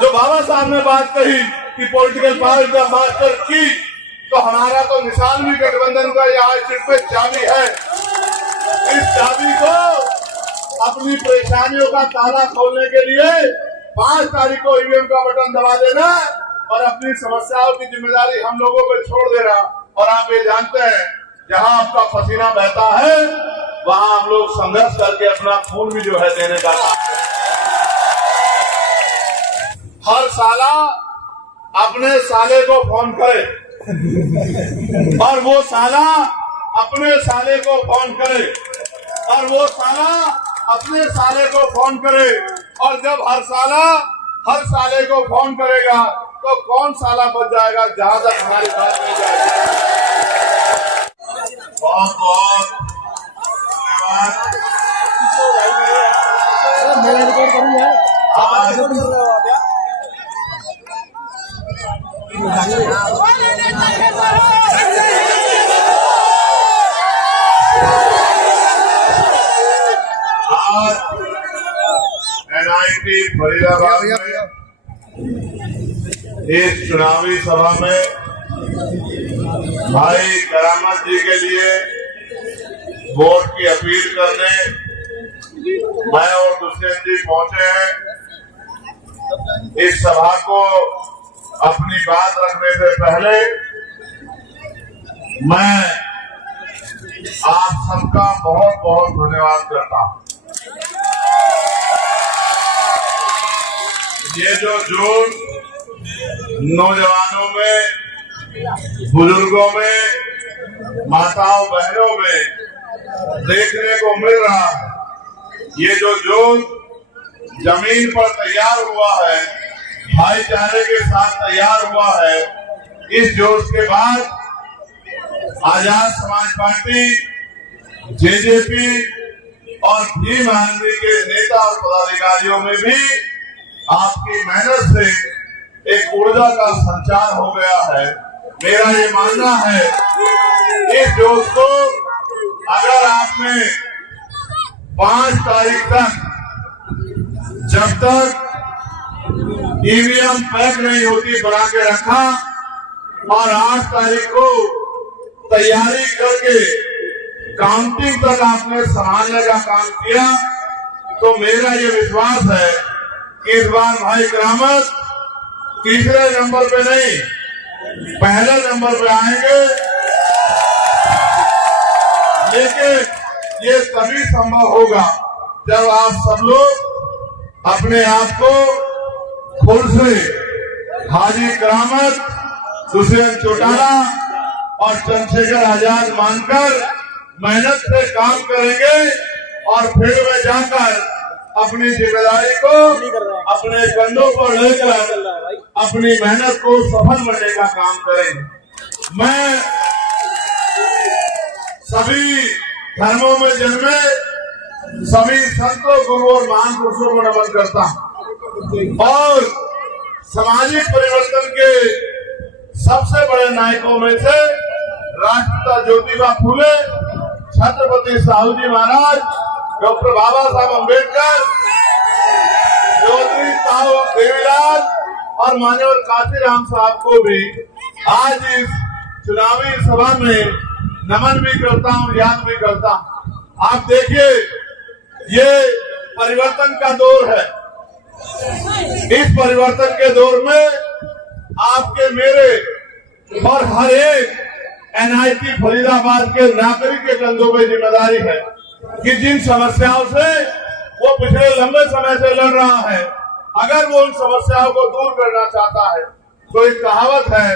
जो बाबा साहब ने बात कही कि पॉलिटिकल पार्टी का मास्टर की, तो हमारा तो निशान भी गठबंधन का यहाँ सिर पे चाबी है। इस चाबी को अपनी परेशानियों का ताला खोलने के लिए 5 तारीख को ईवीएम का बटन दबा देना और अपनी समस्याओं की जिम्मेदारी हम लोगों पर छोड़ देना। और आप ये जानते हैं, जहां आपका पसीना बहता है वहां हम लोग संघर्ष करके अपना खून भी जो है देने का काम करते हैं। हर साला अपने साले को फोन करे और वो साला अपने साले को फोन करे और वो साला अपने साले को फोन करे। और जब हर साले को फोन करेगा तो कौन साला बच जाएगा जहां तक हमारी बात नहीं जाएगी। बहुत बहुत NIT फरीदाबाद में इस चुनावी सभा में भाई करामत जी के लिए वोट की अपील करने मैं और दुष्यंत जी पहुंचे हैं। इस सभा को अपनी बात रखने से पहले मैं आप सबका बहुत बहुत धन्यवाद करता हूं। ये जो जोश नौजवानों में, बुजुर्गों में, माताओं बहनों में देखने को मिल रहा है, ये जो जोश जमीन पर तैयार हुआ है, भाईचारे के साथ तैयार हुआ है, इस जोश के बाद आजाद समाज पार्टी, जेजेपी और भीम आर्मी के नेता और पदाधिकारियों में भी आपकी मेहनत से एक ऊर्जा का संचार हो गया है। मेरा ये मानना है इस जोश को अगर आपने 5 तारीख तक, जब तक ईवीएम पैक नहीं होती, बना के रखा और 8 तारीख को तैयारी करके काउंटिंग तक आपने संभालने का काम किया, तो मेरा ये विश्वास है कि इस बार भाई करामत तीसरे नंबर पे नहीं, पहले नंबर पे आएंगे। लेकिन ये तभी संभव होगा जब आप सब लोग अपने आप को खुद से हाजी करामत, दुष्यंत चौटाला और चंद्रशेखर आजाद मानकर मेहनत से काम करेंगे और फील्ड में जाकर अपनी जिम्मेदारी को अपने कंधों पर लेकर अपनी मेहनत को सफल बनने का काम करेंगे। मैं सभी धर्मों में जन्मे सभी संतों, गुरुओं और महान पुरुषों को नमन करता हूं और सामाजिक परिवर्तन के सबसे बड़े नायकों में से राष्ट्रपिता ज्योतिबा फूले, छत्रपति साहू जी महाराज, डॉक्टर बाबा साहब अम्बेडकर, चौधरी साहू देवीलाल और मान्यवर काशीराम साहब को भी आज इस चुनावी सभा में नमन भी करता हूं, याद भी करता हूं। आप देखिए, ये परिवर्तन का दौर है। इस परिवर्तन के दौर में आपके, मेरे और हर एक NIT फरीदाबाद के नागरिक के कंधों पर जिम्मेदारी है कि जिन समस्याओं से वो पिछले लंबे समय से लड़ रहा है, अगर वो उन समस्याओं को दूर करना चाहता है, तो एक कहावत है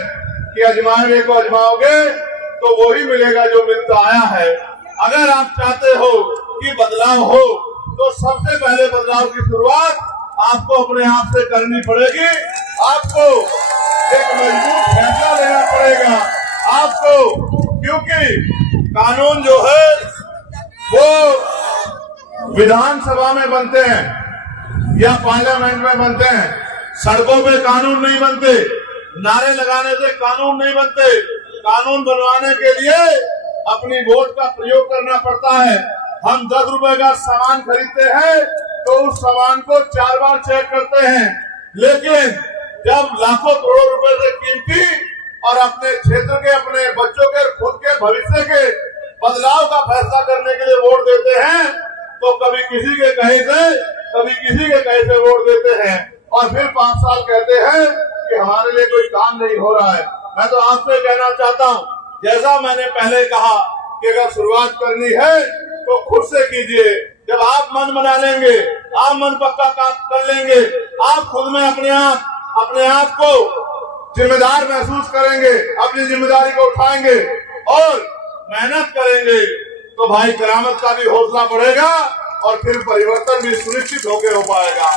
कि अजमाने को अजमाओगे तो वो ही मिलेगा जो मिलता आया है। अगर आप चाहते हो कि बदलाव हो, तो सबसे पहले बदलाव की शुरुआत आपको अपने आप से करनी पड़ेगी। आपको एक मजबूत फैसला लेना पड़ेगा आपको, क्योंकि कानून जो है वो विधानसभा में बनते हैं या पार्लियामेंट में बनते हैं। सड़कों पे कानून नहीं बनते, नारे लगाने से कानून नहीं बनते। कानून बनवाने के लिए अपनी वोट का प्रयोग करना पड़ता है। हम 10 रुपए का सामान खरीदते हैं तो उस सामान को 4 बार चेक करते हैं लेकिन जब लाखों करोड़ रुपए से कीमती और अपने क्षेत्र के, अपने बच्चों के, खुद के भविष्य के बदलाव का फैसला करने के लिए वोट देते हैं, तो कभी किसी के कहे से, कभी किसी के कहे से वोट देते हैं और फिर 5 साल कहते हैं कि हमारे लिए कोई काम नहीं हो रहा है। मैं तो आपसे कहना चाहता हूँ, जैसा मैंने पहले कहा कि अगर शुरुआत करनी है तो खुद से कीजिए। जब आप मन बना लेंगे, आप मन पक्का काम कर लेंगे, आप खुद में अपने आप को जिम्मेदार महसूस करेंगे, अपनी जिम्मेदारी को उठाएंगे और मेहनत करेंगे, तो भाई करामत का भी हौसला बढ़ेगा और फिर परिवर्तन भी सुनिश्चित होकर हो पाएगा।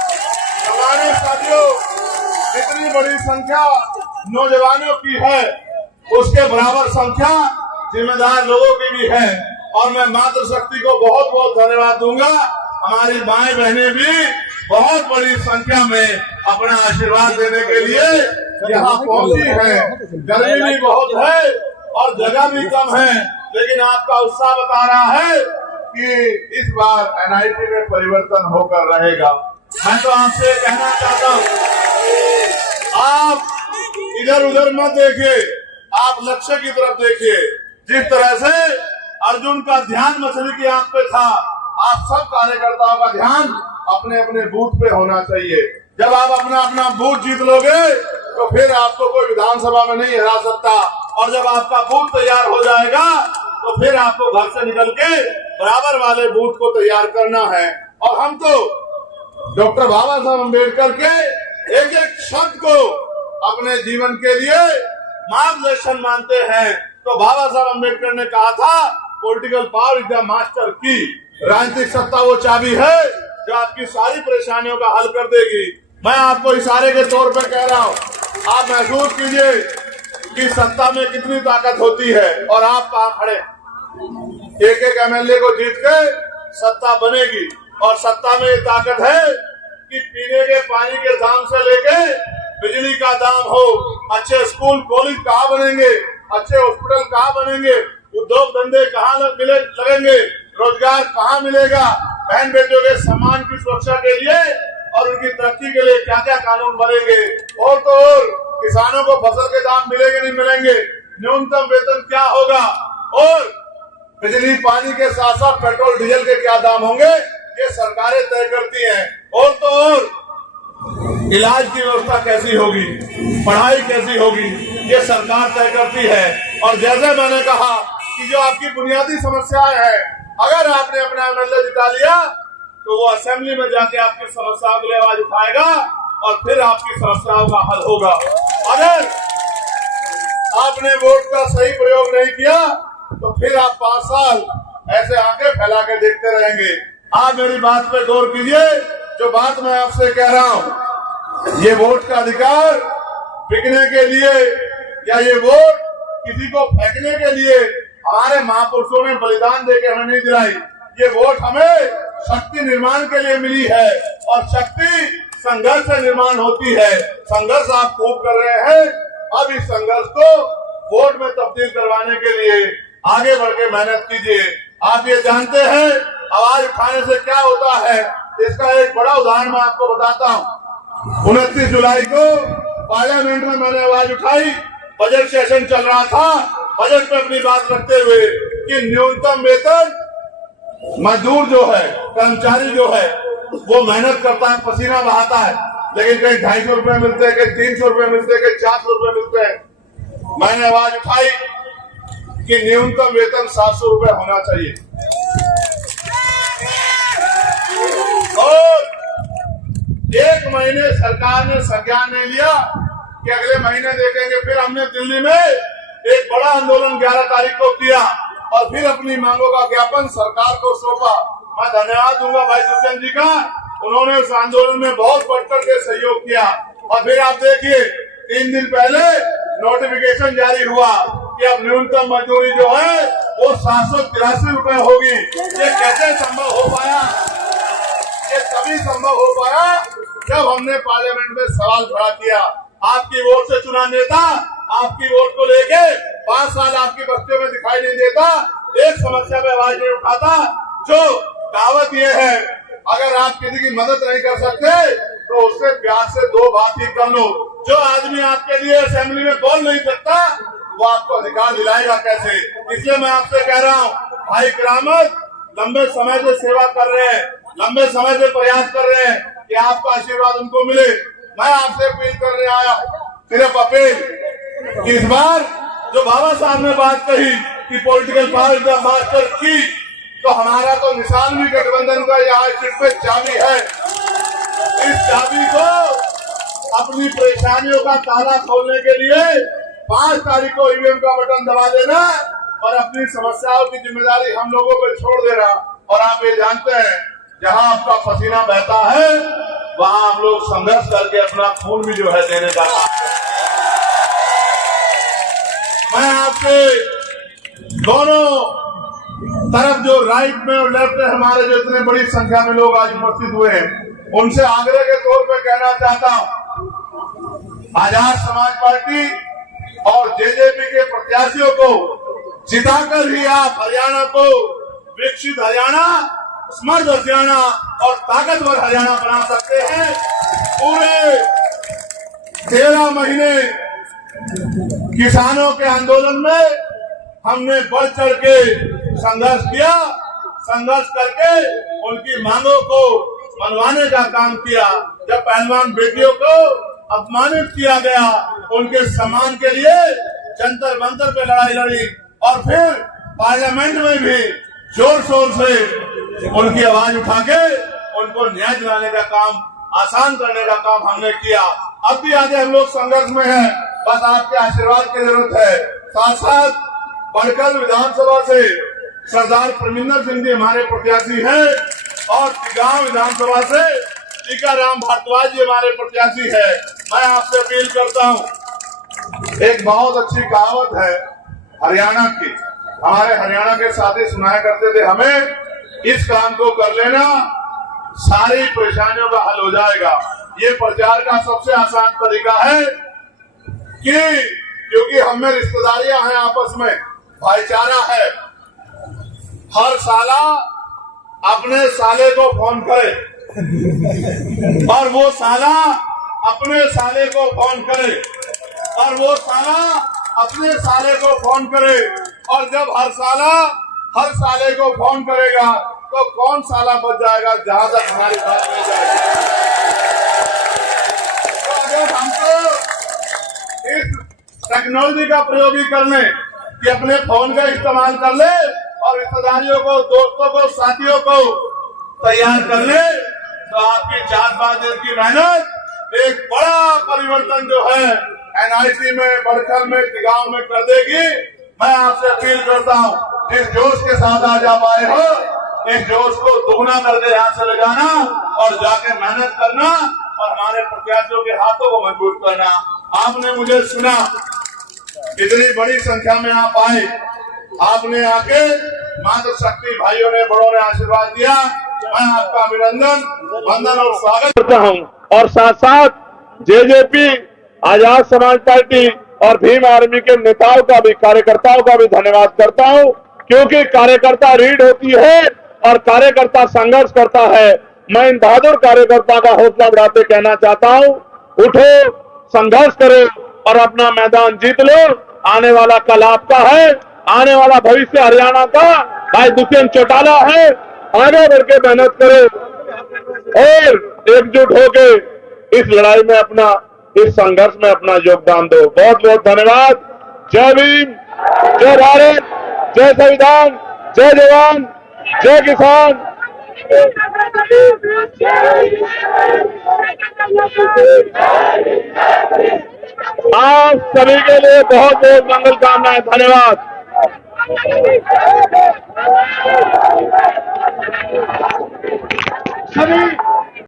हमारे साथियों, इतनी बड़ी संख्या नौजवानों की है, उसके बराबर संख्या जिम्मेदार लोगों की भी है और मैं मातृशक्ति को बहुत बहुत धन्यवाद दूंगा। हमारी माएं बहनें भी बहुत बड़ी संख्या में अपना आशीर्वाद देने के लिए यहाँ पहुंची है। गर्मी भी बहुत है और जगह भी कम है, लेकिन आपका उत्साह बता रहा है कि इस बार एनआईटी में परिवर्तन होकर रहेगा। मैं तो आपसे कहना चाहता हूँ, आप इधर उधर मत देखिए, आप लक्ष्य की तरफ देखिए। जिस तरह से अर्जुन का ध्यान मछली की आंख पे था, आप सब कार्यकर्ताओं का ध्यान अपने अपने बूथ पे होना चाहिए। जब आप अपना अपना बूथ जीत लोगे तो फिर आपको कोई विधानसभा में नहीं हरा सकता और जब आपका बूथ तैयार हो जाएगा तो फिर आपको घर से निकल के बराबर वाले बूथ को तैयार करना है। और हम तो डॉक्टर बाबा साहब अम्बेडकर के एक एक शब्द को अपने जीवन के लिए मार्गदर्शन मानते हैं। तो बाबा साहब अम्बेडकर ने कहा था, political power is the master की, राजनीतिक सत्ता वो चाबी है जो आपकी सारी परेशानियों का हल कर देगी। मैं आपको इशारे के तौर पर कह रहा हूँ, आप महसूस कीजिए कि सत्ता में कितनी ताकत होती है और आप कहाँ खड़े। एक एक एमएलए को जीत के सत्ता बनेगी और सत्ता में ये ताकत है कि पीने के पानी के दाम से लेके बिजली का दाम हो, अच्छे स्कूल कॉलेज कहाँ बनेंगे, अच्छे हॉस्पिटल कहाँ बनेंगे, उद्योग धंधे कहाँ लगेंगे, रोजगार कहाँ मिलेगा, बहन बेटियों के सम्मान की सुरक्षा के लिए और उनकी तरक्की के लिए क्या क्या कानून बनेंगे, और तो और किसानों को फसल के दाम मिलेंगे नहीं मिलेंगे, न्यूनतम वेतन क्या होगा और बिजली पानी के साथ साथ पेट्रोल डीजल के क्या दाम होंगे, ये सरकारें तय करती हैं। और तो और इलाज की व्यवस्था कैसी होगी, पढ़ाई कैसी होगी, ये सरकार तय करती है। और जैसे मैंने कहा कि जो आपकी बुनियादी समस्याएं हैं, अगर आपने अपना एमएलए जिता लिया तो वो असेंबली में जाके आपकी समस्याओं के लिए आवाज उठाएगा और फिर आपकी समस्याओं का हल होगा। अगर आपने वोट का सही प्रयोग नहीं किया तो फिर आप 5 साल ऐसे आंखें फैला के देखते रहेंगे। आप मेरी बात पे गौर कीजिए, जो बात मैं आपसे कह रहा हूँ, ये वोट का अधिकार बिकने के लिए या ये वोट किसी को फेंकने के लिए हमारे महापुरुषों ने बलिदान देके हमें नहीं दिलाई। ये वोट हमें शक्ति निर्माण के लिए मिली है और शक्ति संघर्ष से निर्माण होती है। संघर्ष आप खूब कर रहे हैं, अब इस संघर्ष को वोट में तब्दील करवाने के लिए आगे बढ़ के मेहनत कीजिए। आप ये जानते हैं आवाज उठाने से क्या होता है, इसका एक बड़ा उदाहरण मैं आपको बताता हूँ। 29 जुलाई को पार्लियामेंट में मैंने आवाज उठाई, बजट सेशन चल रहा था, बजट में अपनी बात रखते हुए कि न्यूनतम वेतन मजदूर जो है, कर्मचारी जो है, वो मेहनत करता है, पसीना बहाता है, लेकिन कहीं 250 रुपए मिलते हैं, कहीं 300 रुपए मिलते हैं, कहीं 400 रुपए मिलते हैं। मैंने आवाज उठाई कि न्यूनतम वेतन 700 रुपए होना चाहिए और 1 महीने सरकार ने संज्ञान नहीं लिया कि अगले महीने देखेंगे। फिर हमने दिल्ली में एक बड़ा आंदोलन 11 तारीख को किया और फिर अपनी मांगों का ज्ञापन सरकार को सौंपा। मैं धन्यवाद दूंगा भाई दुष्यंत जी का, उन्होंने उस आंदोलन में बहुत बढ़कर के सहयोग किया। और फिर आप देखिए 3 दिन पहले नोटिफिकेशन जारी हुआ कि अब न्यूनतम मजदूरी जो है वो 783 रुपए होगी। ये कैसे संभव हो पाया? ये तभी संभव हो पाया जब हमने पार्लियामेंट में सवाल खड़ा किया। आपकी वोट से चुना नेता आपकी वोट को लेके 5 साल आपकी बस्तियों में दिखाई नहीं देता, एक समस्या पे आवाज नहीं उठाता। जो कहावत ये है, अगर आप किसी की मदद नहीं कर सकते तो उससे प्यार से दो बात ही कर लो। जो आदमी आपके लिए असेंबली में बोल नहीं सकता वो आपको अधिकार दिलाएगा कैसे? इसलिए मैं आपसे कह रहा हूँ, भाई करामत लंबे समय से सेवा कर रहे हैं, लंबे समय से प्रयास कर रहे हैं कि आपका आशीर्वाद उनको मिले। मैं आपसे अपील करने आया, सिर्फ अपील, इस बार जो बाबा साहब ने बात कही कि पॉलिटिकल पार्टी का मास्टर की, तो हमारा तो निशान भी गठबंधन का यहाँ सिर पे चाबी है। इस चाबी को अपनी परेशानियों का ताला खोलने के लिए 5 तारीख को ईवीएम का बटन दबा देना और अपनी समस्याओं की जिम्मेदारी हम लोगों पर छोड़ देना। और आप ये जानते हैं, जहां आपका पसीना बहता है वहां हम लोग संघर्ष करके अपना खून भी जो है देने का काम करते हैं। मैं आपके दोनों तरफ जो राइट में और लेफ्ट में हमारे जो इतने बड़ी संख्या में लोग आज उपस्थित हुए हैं, उनसे आग्रह के तौर पे कहना चाहता हूं, आजाद समाज पार्टी और जेजेपी के प्रत्याशियों को जिताकर ही आप हरियाणा को विकसित हरियाणा, समर्थ हरियाणा और ताकतवर हरियाणा बना सकते हैं। पूरे 13 महीने किसानों के आंदोलन में हमने बढ़ चढ़ के संघर्ष किया, संघर्ष करके उनकी मांगों को मनवाने का काम किया। जब पहलवान बेटियों को अपमानित किया गया, उनके सम्मान के लिए जंतर मंतर पे लड़ाई लड़ी और फिर पार्लियामेंट में भी जोर शोर से उनकी आवाज उठा के उनको न्याय दिलाने का काम, आसान करने का काम हमने किया। अब भी आगे हम लोग संघर्ष में हैं, बस आपके आशीर्वाद की जरूरत है। साथ साथ बड़कल विधानसभा से सरदार परमिंदर सिंह जी हमारे प्रत्याशी हैं और तिगांव विधानसभा से टीकाराम भारद्वाज जी हमारे प्रत्याशी है। मैं आपसे अपील करता हूं, एक बहुत अच्छी कहावत है हरियाणा की, हमारे हरियाणा के साथी सुनाया करते थे, हमें इस काम को कर लेना सारी परेशानियों का हल हो जाएगा। ये प्रचार का सबसे आसान तरीका है कि क्योंकि हमें रिश्तेदारियां हैं, आपस में भाईचारा है, हर साला अपने साले को फोन करे और वो साला अपने साले को फोन करे और वो साला अपने साले को फोन करे। और जब हर साले को फोन करेगा तो कौन साला बच जाएगा जहां तक हमारी बात नहीं जाएगी। तो अगर हमको इस टेक्नोलॉजी का प्रयोग ही कर ले कि अपने फोन का इस्तेमाल कर ले और रिश्तेदारियों को, दोस्तों को, साथियों को तैयार कर ले, तो आपकी 4-5 दिन की मेहनत एक बड़ा परिवर्तन जो है एनआईसी में, बड़खल में, तिगांव में कर देगी। मैं आपसे अपील करता हूं, इस जोश के साथ आज आप आए हो, इस जोश को दुगना करके यहाँ से ले जाना और जाके मेहनत करना और हमारे प्रत्याशियों के हाथों को मजबूत करना। आपने मुझे सुना, इतनी बड़ी संख्या में आप आए, आपने आके मातृ शक्ति भाइयों ने, बड़ों ने आशीर्वाद दिया। मैं आपका अभिनंदन, वंदन और स्वागत करता हूं। और साथ साथ जेजेपी, आजाद समाज पार्टी और भीम आर्मी के नेताओं का भी, कार्यकर्ताओं का भी धन्यवाद करता हूं, क्योंकि कार्यकर्ता रीढ़ होती है और कार्यकर्ता संघर्ष करता है। मैं इन बहादुर कार्यकर्ता का हौसला बढ़ाते कहना चाहता हूं, उठो, संघर्ष करो और अपना मैदान जीत लो। आने वाला कल आपका है, आने वाला भविष्य हरियाणा का भाई दुष्यंत चौटाला है। आगे बढ़ के मेहनत करो और एकजुट होके इस लड़ाई में अपना, इस संघर्ष में अपना योगदान दो। बहुत बहुत धन्यवाद। जय भीम, जय भारत, जय संविधान, जय जवान, जय किसान। आप सभी के लिए बहुत बहुत मंगल कामनाएं। धन्यवाद। सभी